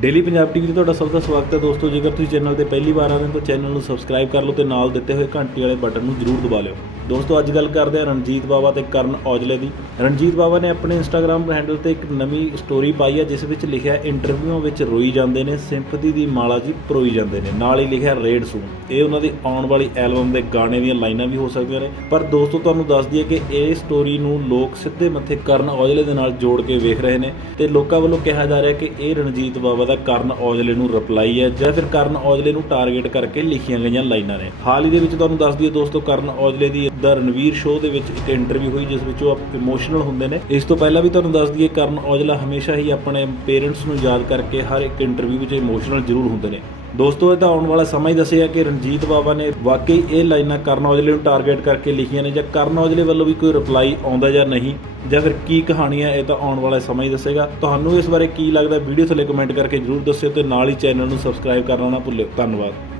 Daily Punjab TV ਤੇ ਤੁਹਾਡਾ ਸਭ ਦਾ ਸਵਾਗਤ ਹੈ ਦੋਸਤੋ, ਜੇਕਰ ਤੁਸੀਂ ਚੈਨਲ ਤੇ ਪਹਿਲੀ ਵਾਰ ਆ ਰਹੇ ਹੋ ਤਾਂ ਚੈਨਲ ਨੂੰ ਸਬਸਕ੍ਰਾਈਬ ਕਰ ਲਓ ਤੇ ਨਾਲ ਦਿੱਤੇ ਹੋਏ ਘੰਟੀ ਵਾਲੇ ਬਟਨ ਨੂੰ ਜ਼ਰੂਰ ਦਬਾ ਲਿਓ। ਦੋਸਤੋ, ਅੱਜ ਗੱਲ ਕਰਦੇ ਹਾਂ ਰਣਜੀਤ ਬਾਵਾ ਤੇ ਕਰਨ ਔਜਲੇ ਦੀ। ਰਣਜੀਤ ਬਾਵਾ ਨੇ ਆਪਣੇ ਇੰਸਟਾਗ੍ਰam ਹੈਂਡਲ ਤੇ ਇੱਕ ਨਵੀਂ ਸਟੋਰੀ ਪਾਈ ਹੈ, ਜਿਸ ਵਿੱਚ ਲਿਖਿਆ ਇੰਟਰਵਿਊਆਂ ਵਿੱਚ ਰੋਈ ਜਾਂਦੇ ਨੇ ਸਿੰਪਥੀ ਦੀ ਮਾਲਾ ਜੀ ਪਰੋਈ ਜਾਂਦੇ ਨੇ। ਨਾਲ ਹੀ ਲਿਖਿਆ ਰੇਡ ਸੂਨ ਇਹ ਉਹਨਾਂ ਦੀ ਆਉਣ ਵਾਲੀ ਐਲਬਮ ਦੇ ਗਾਣੇ ਦੀਆਂ ਲਾਈਨਾਂ ਵੀ ਹੋ ਸਕਦੀਆਂ ਨੇ। ਪਰ ਦੋਸਤੋ, ਤੁਹਾਨੂੰ ਦੱਸ ਦਈਏ ਕਿ ਇਹ ਸਟੋਰੀ ਨੂੰ ਲੋਕ ਸਿੱਧੇ ਮੱਥੇ ਕਰਨ ਔਜਲੇ ਦੇ ਨਾਲ ਜੋੜ ਕੇ ਵੇਖ ਰਹੇ ਨੇ ਤੇ ਲੋਕਾਂ ਵੱਲੋਂ ਕਿਹਾ ਜਾ ਰਿਹਾ ਕਿ ਇਹ ਰਣਜੀਤ ਬਾਵਾ ਦਾ ਕਰਨ ਔਜਲੇ ਨੂੰ ਰਿਪਲਾਈ ਹੈ, ਜਾਂ ਫਿਰ ਕਰਨ ਔਜਲੇ ਨੂੰ ਟਾਰਗੇਟ ਕਰਕੇ ਲਿਖੀਆਂ ਗਈਆਂ ਲਾਈਨਾਂ ਨੇ। ਹਾਲ ਹੀ ਦੇ ਵਿੱਚ ਤੁਹਾਨੂੰ ਦੱਸ ਦਈਏ ਦੋਸਤੋ, ਕਰਨ ਔਜਲੇ ਦੀ ਦਾ ਰਣਵੀਰ ਸ਼ੋਅ ਦੇ ਵਿੱਚ ਇੱਕ ਇੰਟਰਵਿਊ ਹੋਈ ਜਿਸ ਵਿੱਚ ਉਹ ਇਮੋਸ਼ਨਲ ਹੁੰਦੇ ਨੇ। ਇਸ ਤੋਂ ਪਹਿਲਾਂ ਵੀ ਤੁਹਾਨੂੰ ਦੱਸ ਦਈਏ, ਕਰਨ ਔਜਲਾ ਹਮੇਸ਼ਾ ਹੀ ਆਪਣੇ ਪੇਰੈਂਟਸ ਨੂੰ ਯਾਦ ਕਰਕੇ ਹਰ ਇੱਕ ਇੰਟਰਵਿਊ ਵਿੱਚ ਇਮੋਸ਼ਨਲ ਜ਼ਰੂਰ ਹੁੰਦੇ ਨੇ। ਦੋਸਤੋ, ਇਹ ਤਾਂ ਆਉਣ ਵਾਲਾ ਸਮਾਂ ਹੀ ਦੱਸੇਗਾ ਕਿ ਰਣਜੀਤ ਬਾਵਾ ਨੇ ਵਾਕਈ ਇਹ ਲਾਈਨਾਂ ਕਰਨ ਔਜਲੇ ਨੂੰ ਟਾਰਗੇਟ ਕਰਕੇ ਲਿਖੀਆਂ ਨੇ ਜਾਂ ਕਰਨ ਔਜਲੇ ਵੱਲੋਂ ਵੀ ਕੋਈ ਰਿਪਲਾਈ ਆਉਂਦਾ ਜਾਂ ਨਹੀਂ, ਜਾਂ ਫਿਰ ਕੀ ਕਹਾਣੀ ਹੈ ਇਹ ਤਾਂ ਆਉਣ ਵਾਲਾ ਸਮਾਂ ਹੀ ਦੱਸੇਗਾ। ਤੁਹਾਨੂੰ ਇਸ ਬਾਰੇ ਕੀ ਲੱਗਦਾ ਵੀਡੀਓ ਥੱਲੇ ਕਮੈਂਟ ਕਰਕੇ ਜਰੂਰ ਦੱਸਿਓ ਤੇ ਨਾਲ ਹੀ ਚੈਨਲ ਨੂੰ ਸਬਸਕ੍ਰਾਈਬ ਕਰਨਾ ਨਾ ਭੁੱਲਿਓ। ਧੰਨਵਾਦ।